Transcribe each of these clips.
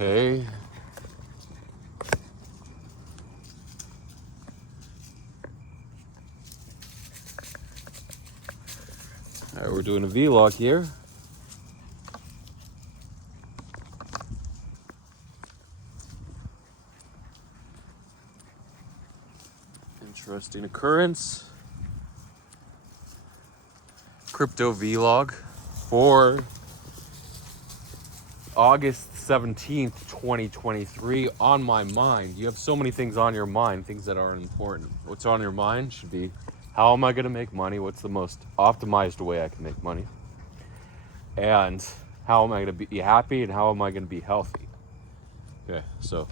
Okay. All right, we're doing a vlog here. Interesting occurrence. Crypto vlog for August 17th, 2023. On my mind. You have so many things on your mind, things that are important. What's on your mind should be, how am I going to make money? What's the most optimized way I can make money? And how am I going to be happy, and how am I going to be healthy? Okay, so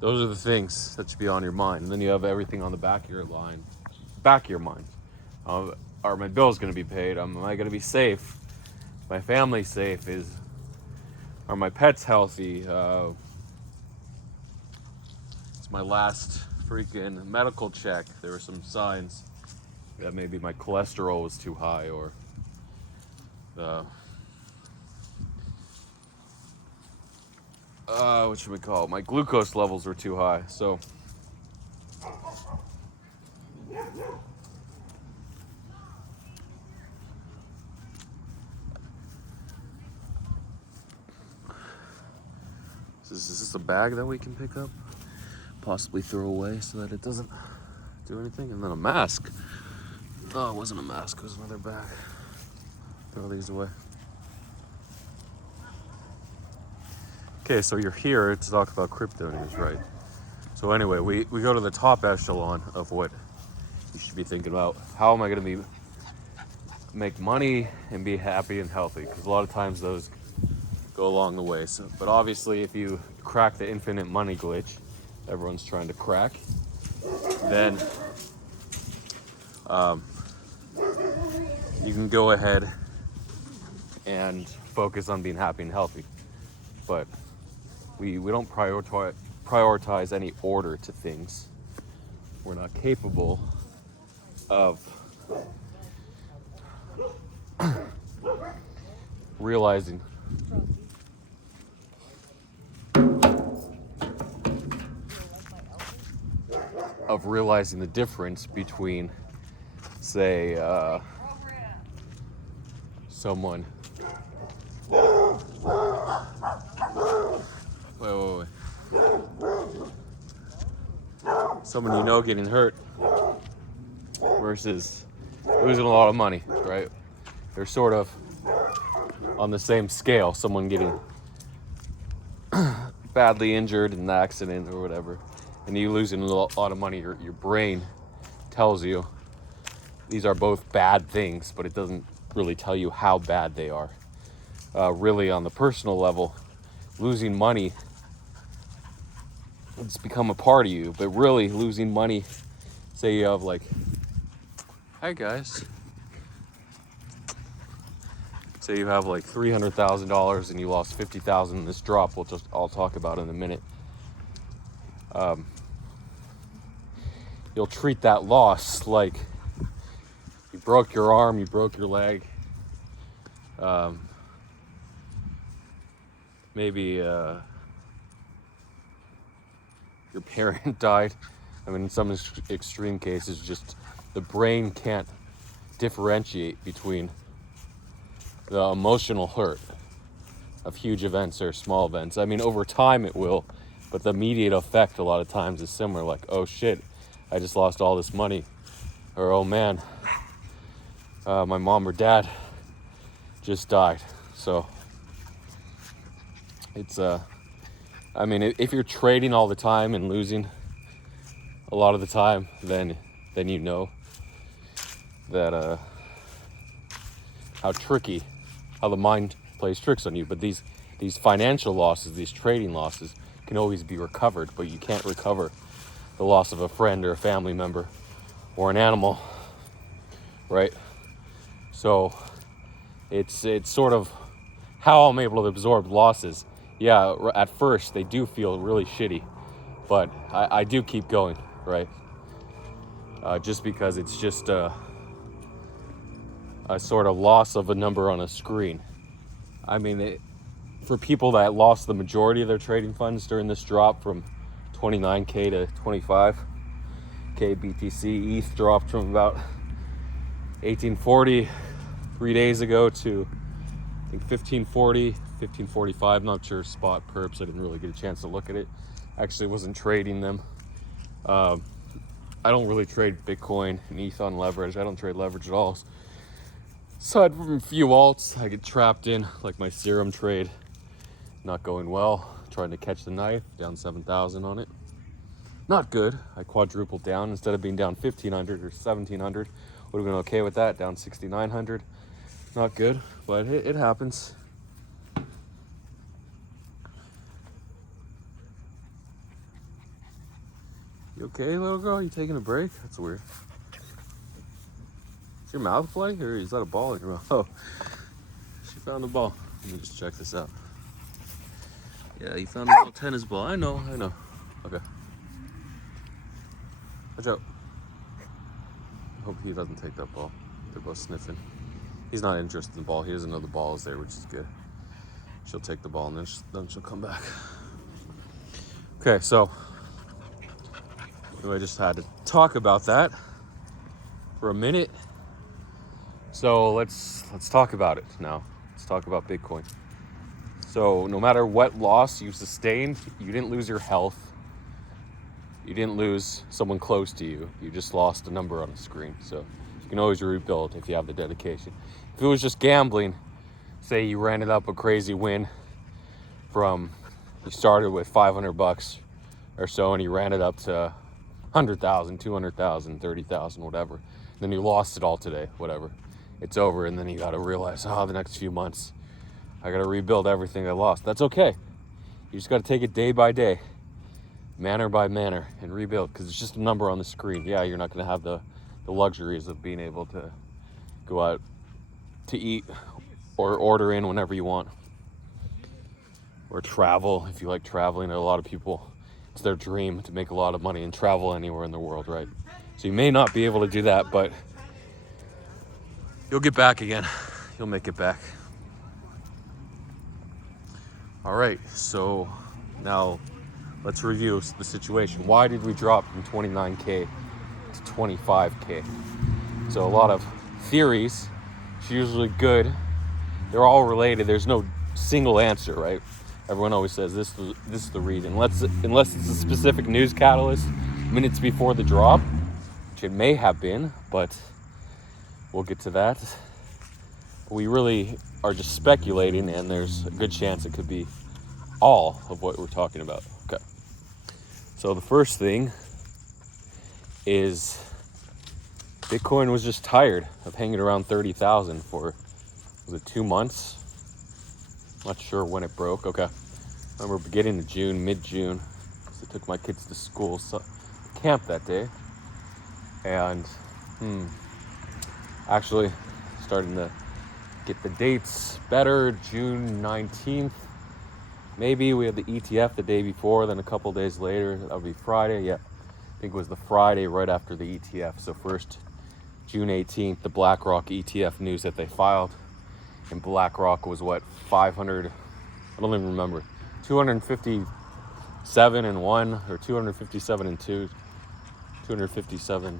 those are the things that should be on your mind. And then you have everything on the back of your mind. Are my bills going to be paid? Am I going to be safe? My family safe? Are my pets healthy? It's my last freaking medical check. There were some signs that maybe my cholesterol was too high, or my glucose levels were too high. So is this a bag that we can pick up, possibly throw away so that it doesn't do anything? And then a mask. Oh, it wasn't a mask, it was another bag. Throw these away. Okay, so you're here to talk about crypto news, right? So anyway, we go to the top echelon of what you should be thinking about. How am I going to make money and be happy and healthy? Because a lot of times those go along the way. So, but obviously, if you crack the infinite money glitch everyone's trying to crack, then you can go ahead and focus on being happy and healthy. But we don't prioritize any order to things. We're not capable of realizing the difference between, say, someone. Wait. Someone you know getting hurt versus losing a lot of money, right? They're sort of on the same scale. Someone getting badly injured in an accident or whatever, and you losing a lot of money, your brain tells you these are both bad things, but it doesn't really tell you how bad they are. Really, on the personal level, losing money, it's become a part of you, but really losing money, say you have like, hi guys, say you have like $300,000 and you lost $50,000 in this drop, I'll talk about in a minute. You'll treat that loss like you broke your arm, you broke your leg, maybe your parent died. I mean, in some extreme cases, just the brain can't differentiate between the emotional hurt of huge events or small events. I mean, over time it will, but the immediate effect a lot of times is similar, like, oh shit, I just lost all this money, or oh man, my mom or dad just died. So it's I mean, if you're trading all the time and losing a lot of the time, then you know that how the mind plays tricks on you. But these financial losses, these trading losses, can always be recovered, but you can't recover the loss of a friend or a family member or an animal, right? So it's sort of how I'm able to absorb losses. Yeah, at first they do feel really shitty, but I do keep going, right? Just because it's just a sort of loss of a number on a screen. I mean, for people that lost the majority of their trading funds during this drop from 29K to 25K BTC, ETH dropped from about 1840 3 days ago to I think 1540, 1545. Not sure spot perps. I didn't really get a chance to look at it. Actually wasn't trading them. I don't really trade Bitcoin and ETH on leverage. I don't trade leverage at all. Aside from a few alts, I get trapped in, like my serum trade, not going well. Trying to catch the knife, down 7,000 on it. Not good. I quadrupled down. Instead of being down 1,500 or 1,700, would have been okay with that, down 6,900. Not good, but it happens. You okay, little girl? You taking a break? That's weird. Is your mouth bloody, or is that a ball in your mouth? Oh, she found a ball. Let me just check this out. Yeah, you found a little tennis ball. I know. Okay. Watch out. I hope he doesn't take that ball. They're both sniffing. He's not interested in the ball. He doesn't know the ball is there, which is good. She'll take the ball and then she'll come back. Okay, so I just had to talk about that for a minute. So let's talk about it now. Let's talk about Bitcoin. So no matter what loss you sustained, you didn't lose your health. You didn't lose someone close to you. You just lost a number on a screen. So you can always rebuild if you have the dedication. If it was just gambling, say you ran it up a crazy win from, you started with $500 or so and you ran it up to 100,000, 200,000, 30,000, whatever. Then you lost it all today, whatever. It's over, and then you got to realize, the next few months, I got to rebuild everything I lost. That's okay. You just got to take it day by day, manner by manner, and rebuild, because it's just a number on the screen. Yeah, you're not going to have the luxuries of being able to go out to eat or order in whenever you want, or travel if you like traveling. A lot of people, it's their dream to make a lot of money and travel anywhere in the world, right? So you may not be able to do that, but you'll get back again. You'll make it back. All right, so now let's review the situation. Why did we drop from 29K to 25K? So a lot of theories, it's usually good. They're all related. There's no single answer, right? Everyone always says this is the reason. Unless it's a specific news catalyst minutes before the drop, which it may have been, but we'll get to that. We really are just speculating, and there's a good chance it could be all of what we're talking about. Okay. So the first thing is Bitcoin was just tired of hanging around 30,000 for, was it 2 months? Not sure when it broke. Okay. I remember beginning of June, mid-June. So I took my kids to school, camp that day. And actually starting to get the dates better. June 19th. Maybe we had the ETF the day before, then a couple days later, that would be Friday. Yeah, I think it was the Friday right after the ETF. So first, June 18th, the BlackRock ETF news that they filed. And BlackRock was what, 500, I don't even remember, 257 and 1 or 257 and 2, 257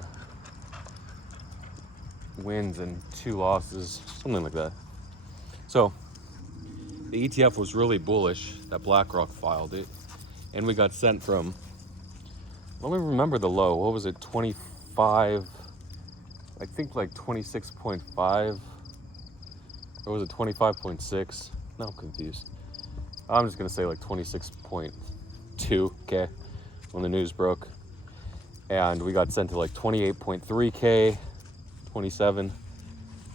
wins and 2 losses, something like that. So the ETF was really bullish that BlackRock filed it, and we got sent from, I don't even remember the low. What was it? 25, I think like 26.5, or was it 25.6? No, I'm confused. I'm just gonna say like 26.2K when the news broke, and we got sent to like 28.3K, 27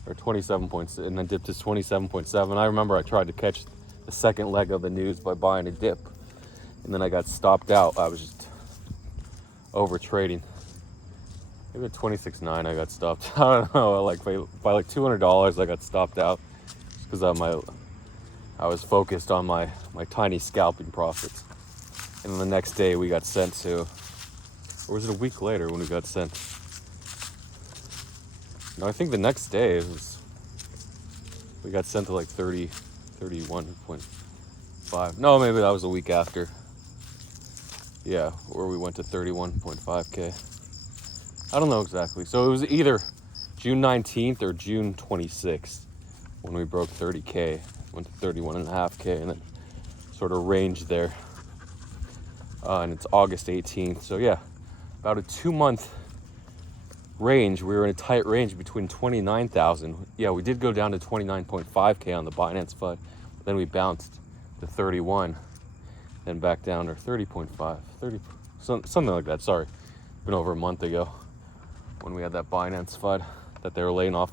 or 27 points, and then dipped to 27.7. I remember I tried to catch the second leg of the news by buying a dip, and then I got stopped out. I was just over trading. Maybe at 26.9 I got stopped. I don't know, like by like $200 I got stopped out because I was focused on my tiny scalping profits. And then the next day we got sent to, or was it a week later when we got sent? No, I think the next day we got sent to like 31 point. 31.5. No, maybe that was a week after. Yeah, where we went to 31.5K. I don't know exactly. So it was either June 19th or June 26th when we broke 30K. Went to 31.5K and then sort of ranged there. And it's August 18th. So yeah, about a 2-month range. We were in a tight range between 29,000. Yeah, we did go down to 29.5K on the Binance FUD. Then we bounced to 31. Then back down to 30.5, 30, something like that. Sorry, been over a month ago when we had that Binance FUD that they were laying off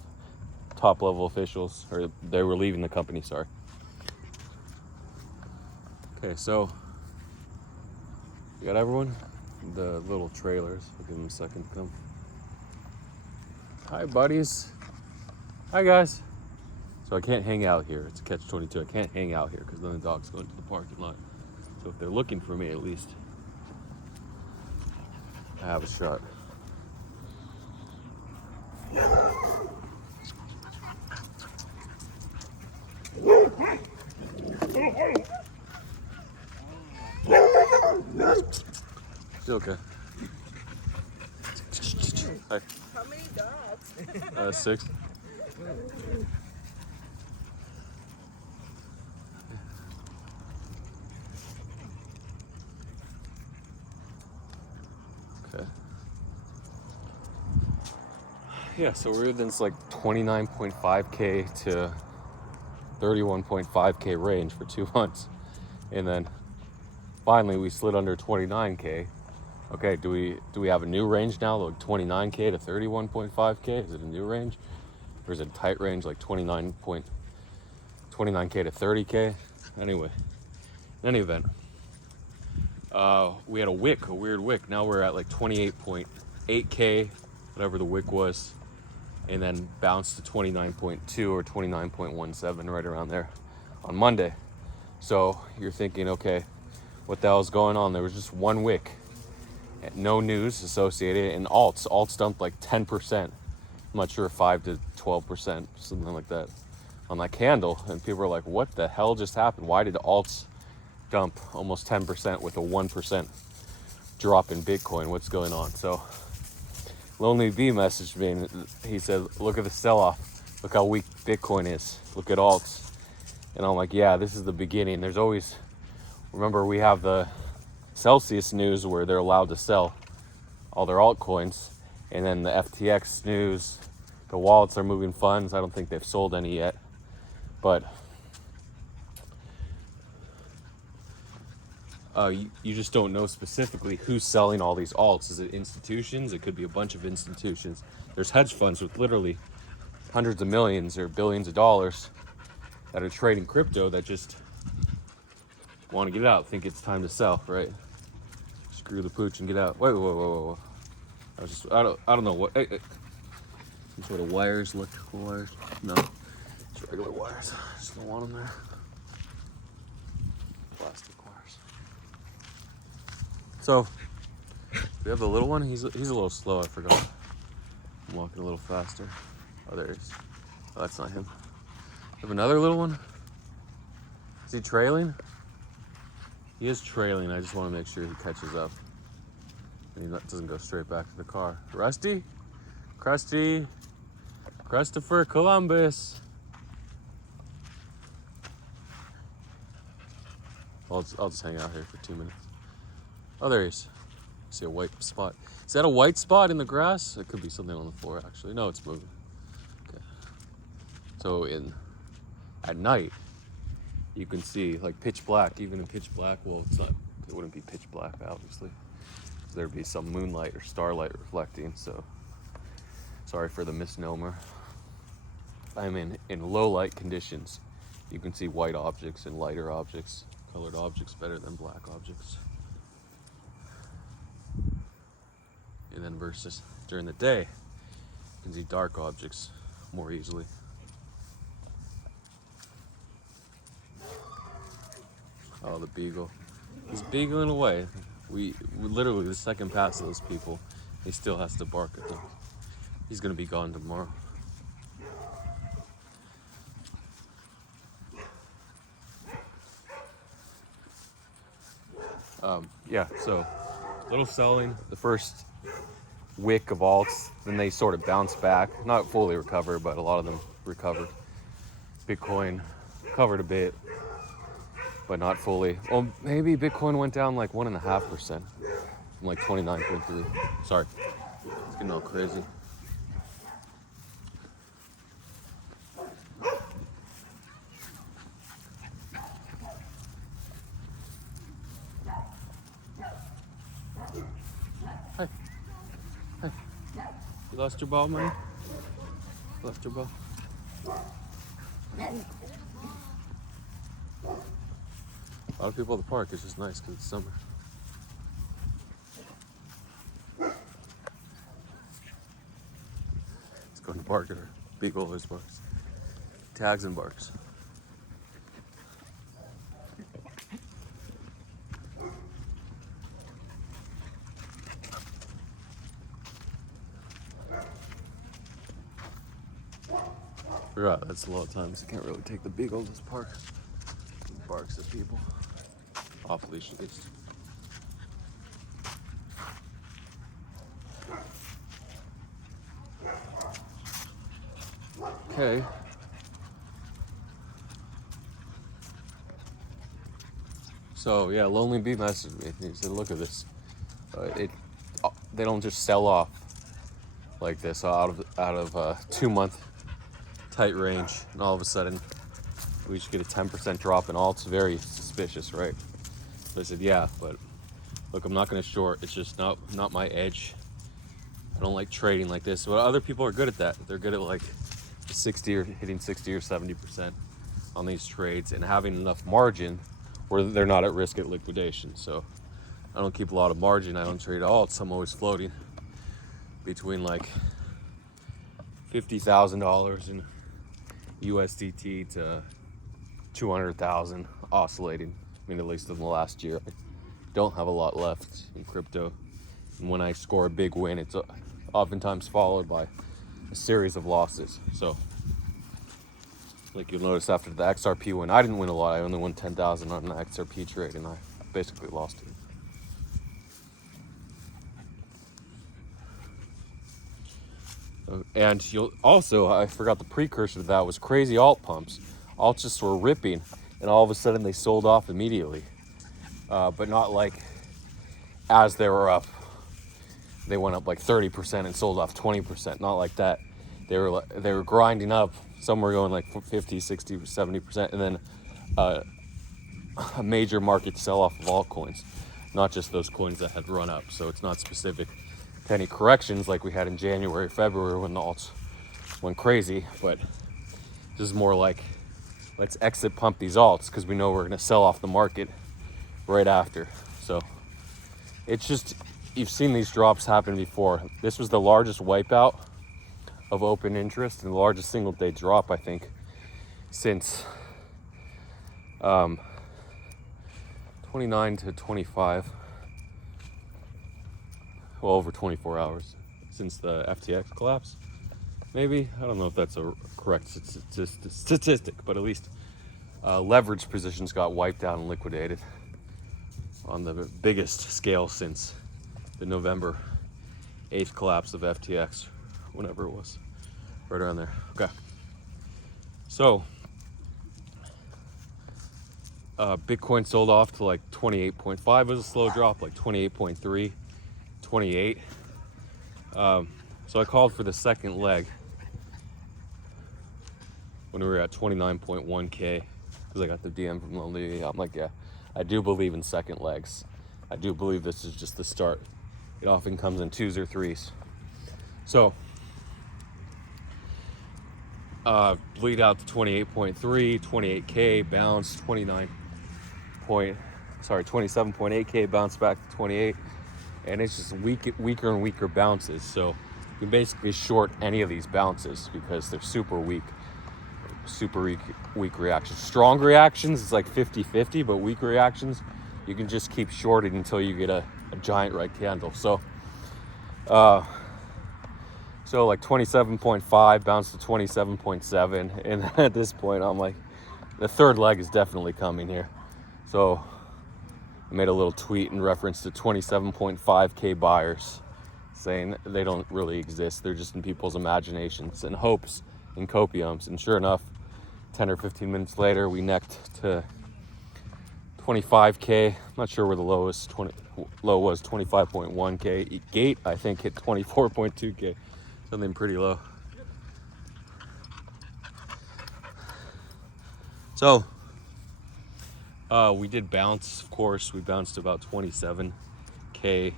top level officials, or they were leaving the company. Sorry. Okay, so you got everyone. The little trailers. I'll give them a second to come. Hi, buddies. Hi, guys. So I can't hang out here. It's a catch-22. I can't hang out here because then the dogs go into the parking lot. So if they're looking for me, at least I have a shot. Still okay. Hi. How many dogs? 6. Okay. Yeah, so we're in this like 29.5K to 31.5K range for 2 months. And then finally we slid under 29K. Okay, do we have a new range now, like 29K to 31.5K? Is it a new range? Or is it a tight range like 29K to 30K? Anyway, in any event, we had a weird wick. Now we're at like 28.8K, whatever the wick was, and then bounced to 29.2 or 29.17, right around there on Monday. So you're thinking, okay, what the hell's going on? There was just one wick, no news associated, and alts dumped like 10%. I'm not sure, 5 to 12%, something like that, on that candle. And people are like, what the hell just happened? Why did alts dump almost 10% with a 1% drop in Bitcoin? What's going on? So Lonely V messaged me and he said, look at the sell-off. Look how weak Bitcoin is. Look at alts. And I'm like, yeah, this is the beginning. There's always, remember, we have the Celsius news where they're allowed to sell all their altcoins. And then the FTX news, the wallets are moving funds. I don't think they've sold any yet. But you just don't know specifically who's selling all these alts. Is it institutions? It could be a bunch of institutions. There's hedge funds with literally hundreds of millions or billions of dollars that are trading crypto that just want to get out, think it's time to sell, right? Screw the pooch and get out. Wait. I don't know what. Some sort of wires, electrical wires. No, it's regular wires. Just don't want them there. Plastic wires. So we have the little one. He's a little slow. I forgot. I'm walking a little faster. Oh, there he is. Oh, that's not him. We have another little one. Is he trailing? He is trailing. I just want to make sure he catches up and he doesn't go straight back to the car. Rusty? Krusty? Christopher Columbus. I'll just hang out here for 2 minutes. Oh, there he is. I see a white spot. Is that a white spot in the grass? It could be something on the floor, actually. No, it's moving. Okay. So at night, you can see like pitch black, even in pitch black. Well, it wouldn't be pitch black, obviously. There'd be some moonlight or starlight reflecting, so sorry for the misnomer. I mean, in low light conditions, you can see white objects and lighter objects, colored objects better than black objects. And then versus during the day, you can see dark objects more easily. Oh, the beagle. He's beagling away. We literally, the second pass of those people, he still has to bark at them. He's gonna be gone tomorrow. Yeah, so little selling, the first wick of alts, then they sort of bounce back, not fully recover, but a lot of them recovered. Bitcoin covered a bit, but not fully. Well, maybe Bitcoin went down like 1.5% from like 29.3. Sorry, it's getting all crazy. Hi. Hi. You lost your ball, money? Left your ball? A lot of people at the park. It's just nice because it's summer. Let's go to the park or Beagle always barks. Tags and barks. Forgot that's a lot of times. I can't really take the Beagle to this park. He barks at people. Off leash at least. Okay. So yeah, Lonely Bee messaged me. He said, "Look at this. They don't just sell off like this out of a 2-month tight range, and all of a sudden we just get a 10% drop in alts. Very suspicious, right?" So I said, "Yeah, but look, I'm not going to short. It's just not my edge. I don't like trading like this. But other people are good at that. They're good at like 60 or hitting 60 or 70% on these trades and having enough margin where they're not at risk at liquidation. So I don't keep a lot of margin. I don't trade alts. I'm always floating between like $50,000 in USDT to 200,000, oscillating. I mean, at least in the last year, I don't have a lot left in crypto. And when I score a big win, it's oftentimes followed by a series of losses. So, like you'll notice after the XRP win, I didn't win a lot. I only won 10,000 on an XRP trade, and I basically lost it. And you'll also, I forgot the precursor to that was crazy alt pumps. Alts just were ripping, and all of a sudden they sold off immediately. But not like as they were up, they went up like 30% and sold off 20%. Not like that. They were grinding up. Some were going like 50, 60, 70%, and then a major market sell-off of altcoins, not just those coins that had run up. So it's not specific to any corrections like we had in January, February when the alts went crazy, but this is more like, let's exit pump these alts because we know we're going to sell off the market right after. So it's just, you've seen these drops happen before. This was the largest wipeout of open interest and the largest single day drop, I think, since 29 to 25, well, over 24 hours since the FTX collapse. Maybe, I don't know if that's a correct statistic, but at least leverage positions got wiped out and liquidated on the biggest scale since the November 8th collapse of FTX, whenever it was, right around there. Okay, so Bitcoin sold off to like 28.5. It was a slow drop, like 28.3, 28. So I called for the second leg when we were at 29.1K because I got the DM from Lonely. I'm like, yeah, I do believe in second legs. I do believe this is just the start. It often comes in 2s or 3s. So bleed out to 28.3, 28K, bounce 27.8K, bounce back to 28, and it's just weaker and weaker bounces. So you can basically short any of these bounces because they're super weak reactions. Strong reactions, it's like 50-50, but weak reactions, you can just keep shorting until you get a giant right candle. So like 27.5 bounced to 27.7, and at this point I'm like, the third leg is definitely coming here. So I made a little tweet in reference to 27.5K buyers, saying they don't really exist. They're just in people's imaginations and hopes and copiums. And sure enough, 10 or 15 minutes later, we necked to 25K. I'm not sure where the low was, 25.1K. Gate, I think, hit 24.2K. Something pretty low. So, we did bounce, of course. We bounced about 27K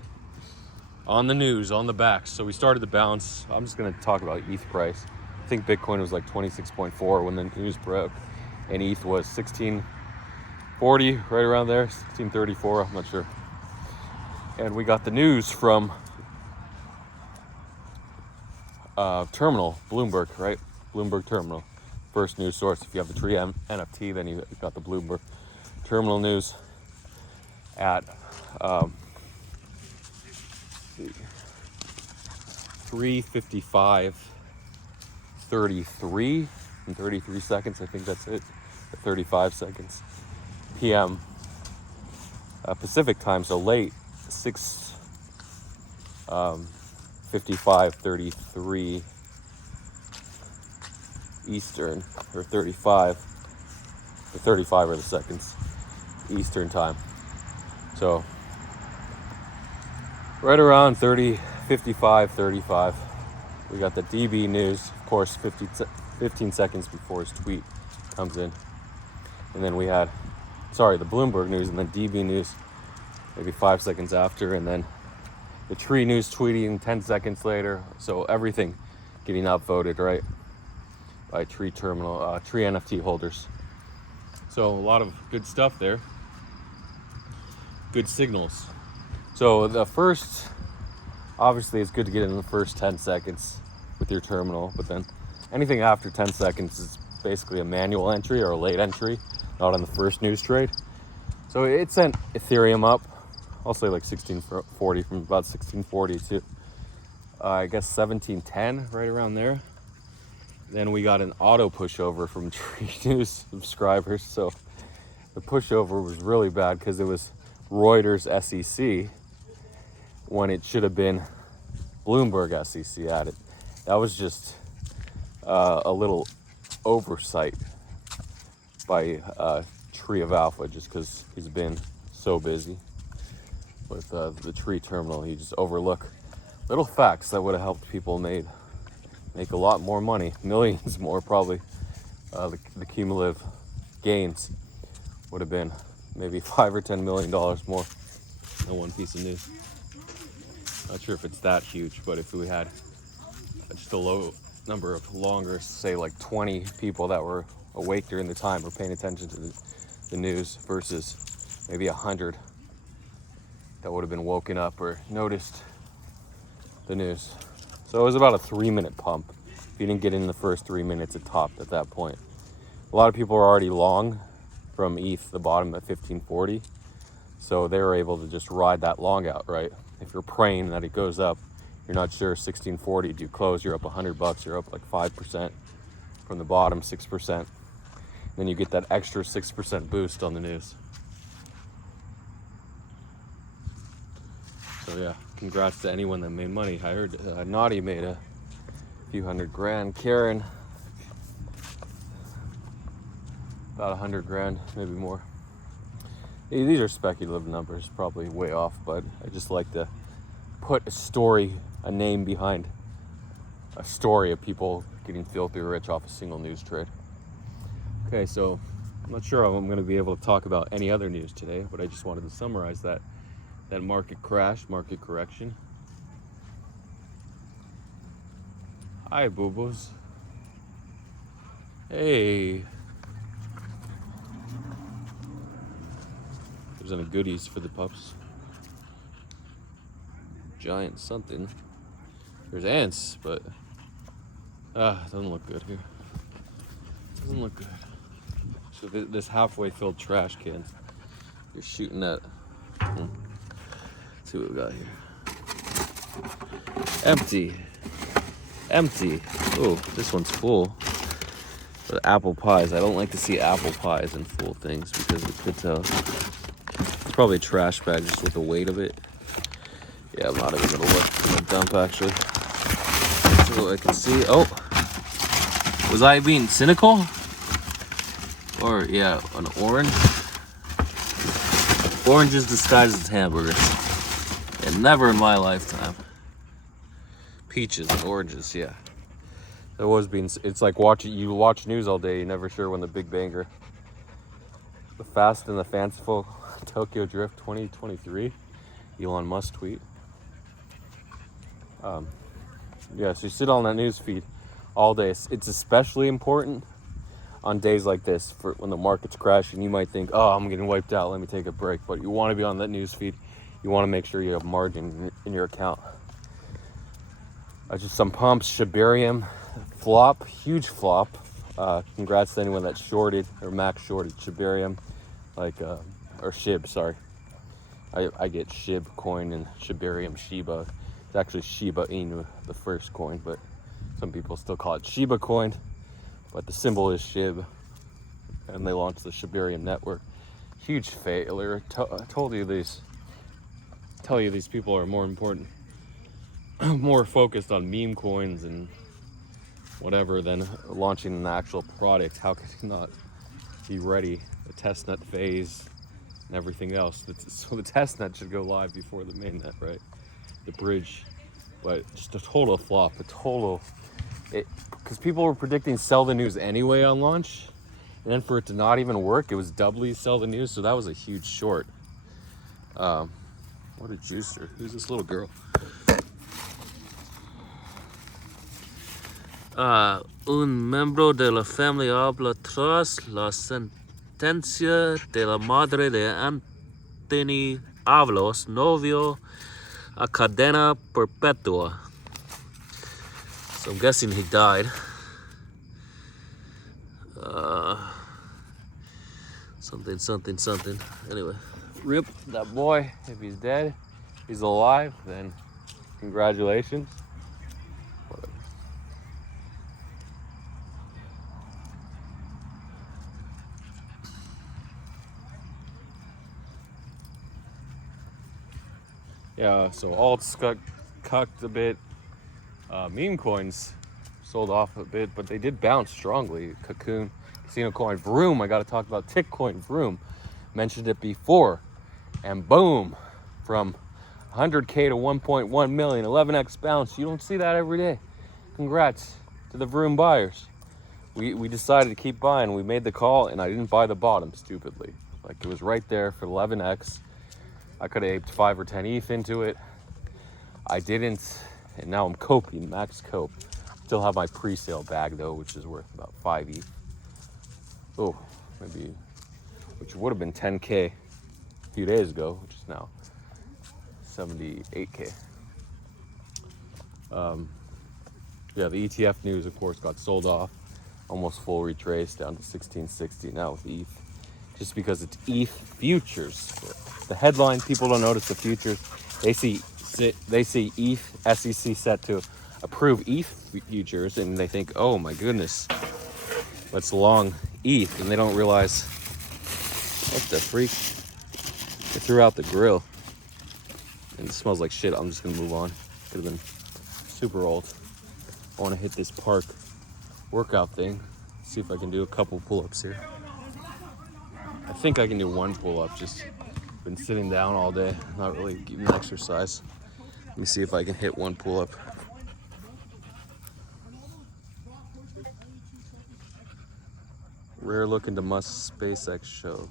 on the news, on the back. So we started the bounce. I'm just going to talk about ETH price. I think Bitcoin was like 26.4 when the news broke, and ETH was 1640, right around there, 1634, I'm not sure. And we got the news from Terminal, Bloomberg, right? Bloomberg Terminal, first news source. If you have the Tree NFT, then you got the Bloomberg Terminal news at 3:55:33 and 33 seconds. I think that's it. 35 seconds p.m. Pacific time, so late 6:55:33 Eastern, or 35. The 35 are the seconds Eastern time. So right around 30:55:35, we got the DB news, of course, 15 seconds before his tweet comes in. And then we had, the Bloomberg news, and then DB news maybe 5 seconds after, and then the Tree news tweeting 10 seconds later. So everything getting upvoted, right, by Tree Terminal, Tree NFT holders. So a lot of good stuff there. Good signals. So the first, obviously it's good to get in the first 10 seconds with your terminal, but then anything after 10 seconds is basically a manual entry or a late entry, not on the first news trade. So it sent Ethereum up, I'll say like 1640, from about 1640 to I guess 1710, right around there. Then we got an auto pushover from Tree News subscribers. So the pushover was really bad because it was Reuters SEC when it should have been Bloomberg SEC at it. That was just a little oversight by Tree of Alpha, just because he's been so busy with the Tree terminal. He just overlooked little facts that would have helped people make a lot more money, millions more probably. The cumulative gains would have been maybe $5 or $10 million more in one piece of news. Not sure if it's that huge, but if we had just a low number of longer, say like 20 people that were awake during the time or paying attention to the news versus maybe 100 that would have been woken up or noticed the news. So it was about a 3-minute pump. If you didn't get in the first 3 minutes, it topped at that point. A lot of people were already long from ETH, the bottom at 1540. So they were able to just ride that long out, right? If you're praying that it goes up, you're not sure 1640, do you close, you're up $100, you're up like 5% from the bottom, 6%. Then you get that extra 6% boost on the news. So yeah, congrats to anyone that made money. I heard Naughty made a few $100,000. Karen, about $100,000, maybe more. These are speculative numbers, probably way off, but I just like to put a name behind a story of people getting filthy rich off a single news trade. Okay, so I'm not sure I'm going to be able to talk about any other news today, but I just wanted to summarize that market crash, market correction. Hi, boo-boos. Hey. There's any goodies for the pups. Giant something. There's ants, but it doesn't look good here. Doesn't look good. So this halfway filled trash can, you're shooting at. Let's see what we got here. Empty. Oh, this one's full. But apple pies. I don't like to see apple pies in full things because it could tell It's probably a trash bag just with the weight of it. Yeah, I'm not even gonna look in the dump actually. So I can see. Oh, was I being cynical? Or yeah, an orange. Oranges disguised as hamburgers. And never in my lifetime. Peaches and oranges, yeah. There was being. It's like you watch news all day. You're never sure when the big banger. The Fast and the Fanciful Tokyo Drift 2023. Elon Musk tweet. Yeah, so you sit on that news feed all day. It's especially important on days like this, for when the market's crashing. You might think, oh, I'm getting wiped out, let me take a break. But you want to be on that news feed. You want to make sure you have margin in your account. Just some pumps. Shibarium flop, huge flop. Congrats to anyone that shorted, or max shorted Shibarium, or Shib, sorry. I get Shib coin and Shibarium Shiba. It's actually Shiba Inu, the first coin, but some people still call it Shiba coin. But the symbol is Shib, and they launched the Shibarium network. Huge failure. Tell you these people are more important, more focused on meme coins and whatever than launching an actual product. How could you not be ready? The testnet phase and everything else. So the testnet should go live before the mainnet, right? The bridge, but just a total flop. Because people were predicting sell the news anyway on launch, and then for it to not even work, it was doubly sell the news. So that was a huge short. What a juicer! Who's this little girl? Un miembro de la familia habla tras la sentencia de la madre de Anthony Avalos, novio a cadena perpetua. So I'm guessing he died. Something. Anyway, rip that boy. If he's dead, if he's alive, then congratulations. Yeah, so alts got cucked a bit. Meme coins sold off a bit, but they did bounce strongly. Cocoon, Casino Coin, Vroom. I got to talk about Tick Coin, Vroom. Mentioned it before, and boom, from 100K to 1.1 million, 11x bounce. You don't see that every day. Congrats to the Vroom buyers. We decided to keep buying. We made the call, and I didn't buy the bottom stupidly. Like, it was right there for 11x. I could have aped 5 or 10 ETH into it. I didn't, and now I'm coping, max cope. Still have my pre-sale bag though, which is worth about 5 ETH. Oh, maybe, which would have been 10K a few days ago, which is now 78K. Yeah, the ETF news, of course, got sold off. Almost full retrace down to 1660 now with ETH. Just because it's ETH futures. The headline, people don't notice the futures. They see ETH, SEC set to approve ETH futures, and they think, oh my goodness, let's long ETH, and they don't realize, what the freak? They threw out the grill, and it smells like shit. I'm just gonna move on. Could have been super old. I want to hit this park workout thing. See if I can do a couple pull-ups here. I think I can do one pull-up. Just been sitting down all day, not really getting exercise. Let me see if I can hit one pull-up. Rare looking to Musk SpaceX show.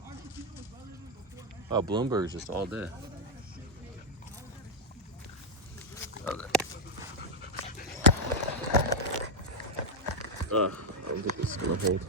Oh, Bloomberg's just all day. Okay. I don't think this is gonna hold.